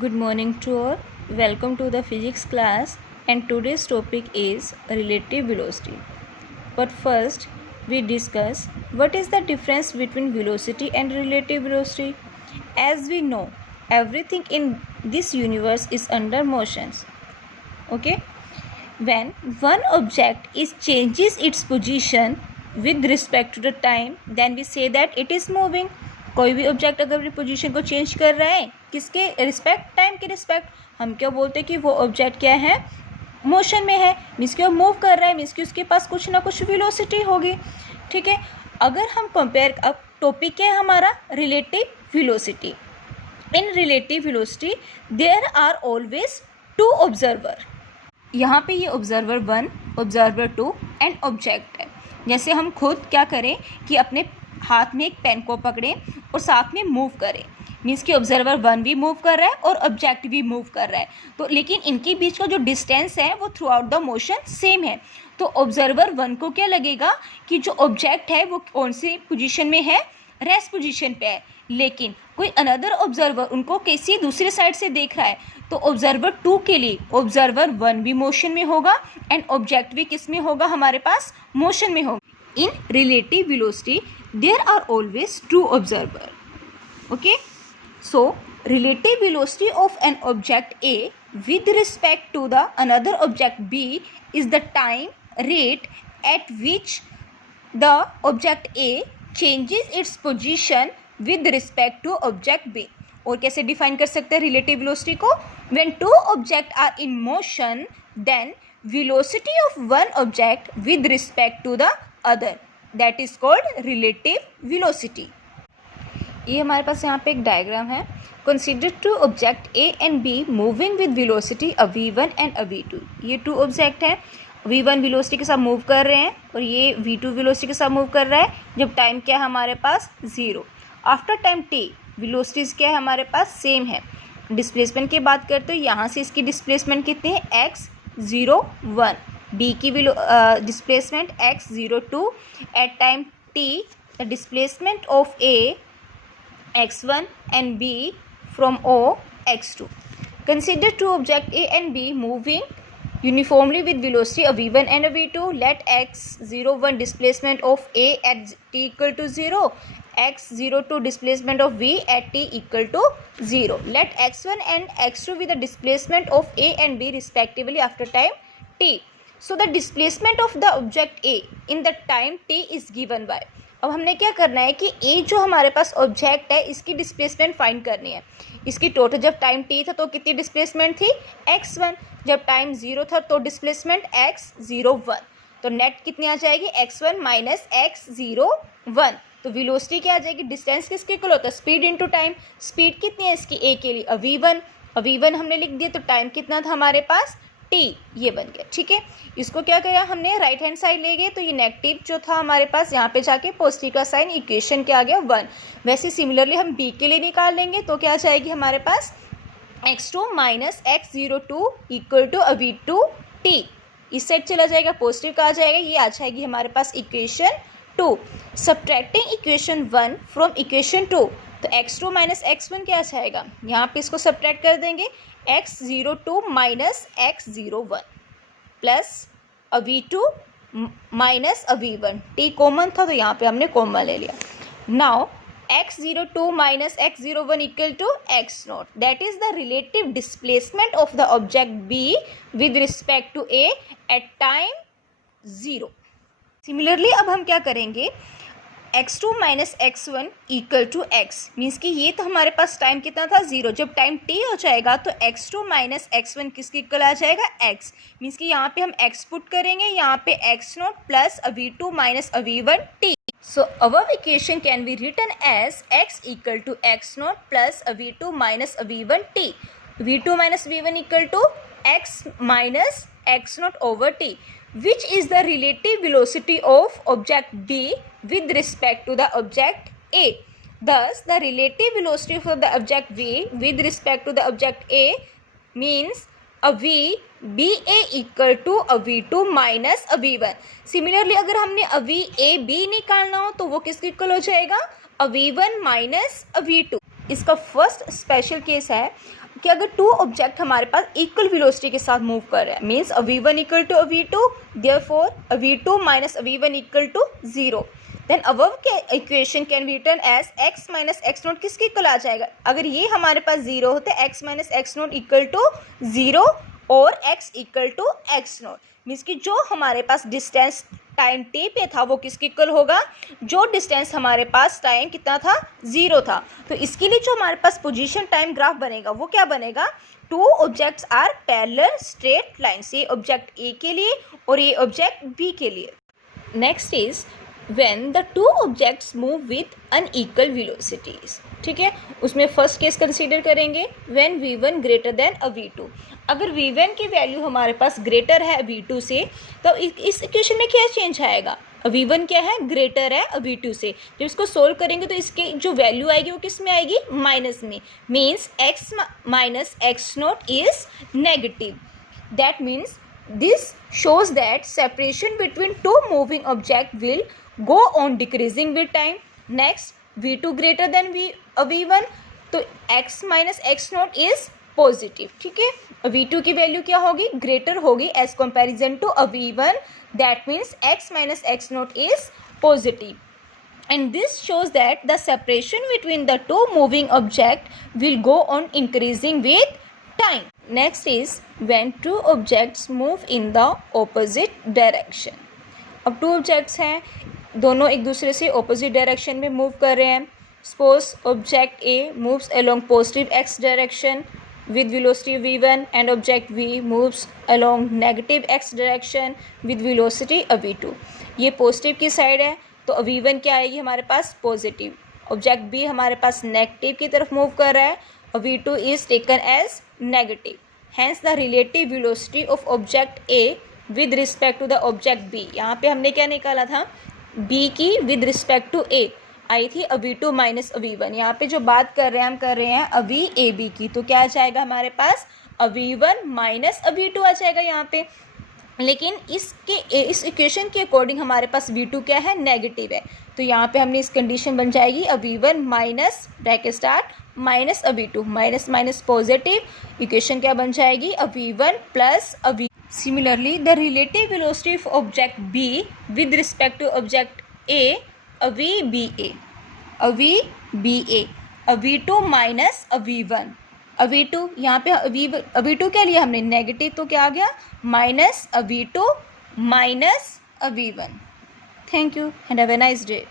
Good morning to all. Welcome to the physics class, and today's topic is relative velocity. But first, we discuss what is the difference between velocity and relative velocity. As we know, everything in this universe is under motions. Okay? When one object changes its position with respect to the time, then we say that it is moving. कोई भी object अगर अपनी position को change कर रहा है किसके respect, time के रिस्पेक्ट, हम क्या बोलते हैं कि वो ऑब्जेक्ट क्या है, मोशन में है, मीन्स कि वो मूव कर रहा है, मीन्स कि उसके पास कुछ ना कुछ वेलोसिटी होगी. ठीक है. अगर हम कंपेयर, अब टॉपिक क्या है हमारा, relative velocity. In relative velocity there are always two observer. यहाँ पे ये ऑब्जर्वर 1, ऑब्जर्वर 2 एंड ऑब्जेक्ट है. जैसे हम खुद क्या करें कि अपने हाथ में एक पेन को पकड़ें और साथ में मूव करें, मीन्स कि ऑब्जर्वर 1 भी मूव कर रहा है और ऑब्जेक्ट भी मूव कर रहा है, तो लेकिन इनके बीच का जो डिस्टेंस है वो through out the motion same है. तो ऑब्जर्वर 1 को क्या लगेगा कि जो ऑब्जेक्ट है वो कौन सी पोजीशन में है, रेस्ट पोजीशन पे है, लेकिन कोई अनदर ऑब्जर्वर उनको किसी दूसरे साइड से देख रहा है, तो ऑब्जर्वर 2 के लिए ऑब्जर्वर 1 भी मोशन में होगा एंड ऑब्जेक्ट भी किस में होगा, हमारे पास मोशन में होगा. In relative velocity there are always two observer. Okay, so relative velocity of an object A with respect to the another object B is the time rate at which the object A changes its position with respect to object B. और कैसे define कर सकते हैं relative velocity को? When two objects are in motion, then velocity of one object with respect to the other, that is called relative velocity. ये हमारे पास यहाँ पे एक डायग्राम है. Consider two object A and B moving with velocity a v1 and a v2. ये to object हैं, v1 velocity के साथ मूव कर रहे हैं और ये v2 वेलोसिटी के साथ मूव कर रहा है. जब टाइम क्या है हमारे पास 0. आफ्टर टाइम t वेलोसिटीज क्या है हमारे पास सेम है. डिस्प्लेसमेंट की बात करते हो, यहाँ से इसकी डिस्प्लेसमेंट कितनी है, x0 1. B की displacement x02 at time t. The displacement of A x1 and B from O x2. Consider two objects A and B moving uniformly with velocity a v1 and a v2. Let x01 displacement of A at t equal to 0, x02 displacement of V at t equal to 0. Let x1 and x2 be the displacement of A and B respectively after time t. So the displacement of the object A in the time t is given by. अब हमने क्या करना है कि A जो हमारे पास object है इसकी डिस्प्लेसमेंट फाइंड करनी है. इसकी टोटल जब टाइम t था तो कितनी डिस्प्लेसमेंट थी, x1. जब टाइम 0 था तो डिस्प्लेसमेंट x01. तो नेट कितनी आ जाएगी, x1 माइनस x01. तो वेलोसिटी क्या आ जाएगी, डिस्टेंस किसके इक्वल होता है, स्पीड इनटू टाइम. स्पीड कितनी है इसकी A के लिए, v1 हमने लिख दिया, तो टाइम कितना था हमारे पास t, ये बन गया. ठीक है. इसको क्या किया हमने, राइट हैंड साइड ले गए, तो ये नेगेटिव जो था हमारे पास यहाँ पे जाके पॉजिटिव का साइन, इक्वेशन क्या आ गया 1. वैसे सिमिलरली हम b के लिए निकाल लेंगे, तो क्या आ जाएगी हमारे पास x2 minus x02 equal to v2 t. इस साइड चला जाएगा, पॉजिटिव का आ जाएगा, ये आ जाएगी हमारे पास equation 2. Subtracting equation 1 from equation 2, तो x2 माइनस x1 क्या आ जाएगा, यहाँ पे इसको सब्ट्रैक्ट कर देंगे, x02 minus x01 plus v2 minus v1. t common था तो यहाँ पे हमने कॉमन ले लिया. Now x02 minus x01 equal to x0, that is the relative displacement of the object b with respect to a at time 0. Similarly अब हम क्या करेंगे, x2 minus x1 equal to x, means कि ये तो हमारे पास टाइम कितना था 0. जब टाइम t हो जाएगा तो x2 माइनस x1 किसके इक्वल आ जाएगा, x. मीन्स कि यहाँ पे हम x पुट करेंगे, यहाँ पे x0 plus v2 minus v1 t. So our equation can be written as x equal to x0 plus v2 minus v1 t. v2 minus v1 equal to x minus x0 over t, which is the relative velocity of object B with respect to the object A. Thus, the relative velocity of the object V with respect to the object A means a V BA equal to a V2 minus a V1. Similarly, अगर हमने a VAB निकालना हो तो वो किसके equal हो जाएगा, a V1 minus a V2. इसका फर्स्ट स्पेशल केस है कि अगर टू ऑब्जेक्ट हमारे पास इक्वल वेलोसिटी के साथ मूव कर रहे हैं, means v1 equal to v2, therefore v2 minus v1 equal to 0, then above के equation can be written as x minus x naught किसके इक्वल आ जाएगा? अगर ये हमारे पास 0 होते x minus x naught equal to 0 और x equal to x naught, means कि जो हमारे पास डिस्टेंस टाइम टी पे था वो किसके इक्वल होगा? जो डिस्टेंस हमारे पास टाइम कितना था? 0 था। तो इसके लिए जो हमारे पास पोजीशन टाइम ग्राफ बनेगा वो क्या बनेगा? Two objects are parallel straight lines, ये ऑब्जेक्ट ए के लिए और ये ऑब्जेक्ट बी के लिए। Next is when the two objects move with unequal velocities, ठीक है, उसमें फर्स्ट केस कंसीडर करेंगे when v1 greater than v2। अगर v1 की वैल्यू हमारे पास ग्रेटर है v2 से, तो इस इक्वेशन में क्या चेंज आएगा? v1 क्या है? ग्रेटर है v2 से। जब इसको सोल्व करेंगे तो इसके जो वैल्यू आएगी वो किस में आएगी? माइनस में, means x minus x naught is negative. That means this shows that separation between two moving object will go on decreasing with time. Next, v2 greater than v1, तो x minus x naught is positive, ठीक है। v2 की value क्या होगी? Greater होगी as comparison to v1, that means x minus x naught is positive, and this shows that the separation between the two moving object will go on increasing with time. Next is when two objects move in the opposite direction. अब two objects हैं, दोनों एक दूसरे से opposite direction में move कर रहे हैं। Suppose object A moves along positive x direction with velocity v1 and object v moves along negative x direction with velocity v2। ये पॉजिटिव की साइड है तो v1 क्या आएगी हमारे पास? पॉजिटिव। ऑब्जेक्ट बी हमारे पास नेगेटिव की तरफ मूव कर रहा है, v2 इज taken as negative. Hence the relative velocity of object a with respect to the object b, यहाँ पे हमने क्या निकाला था? b की विद रिस्पेक्ट टू ए आई थी v2 माइनस v1। यहाँ पे जो बात कर रहे हैं हम कर रहे हैं v ए बी की, तो क्या आ जाएगा हमारे पास? v1 माइनस v2 आ जाएगा यहाँ पे। लेकिन इस इक्वेशन के अकॉर्डिंग हमारे पास v2 क्या है? नेगेटिव है, तो यहाँ पे हमने इस कंडीशन बन जाएगी v1 minus bracket start minus v2, minus minus positive, equation क्या बन जाएगी? v1 plus v। Similarly the relative velocity of object b with respect to object a v2 minus v1, v2 यहाँ पे v2 क्या लिया हमने? नेगेटिव, तो क्या आ गया? Minus v2 minus v1। Thank you and have a nice day.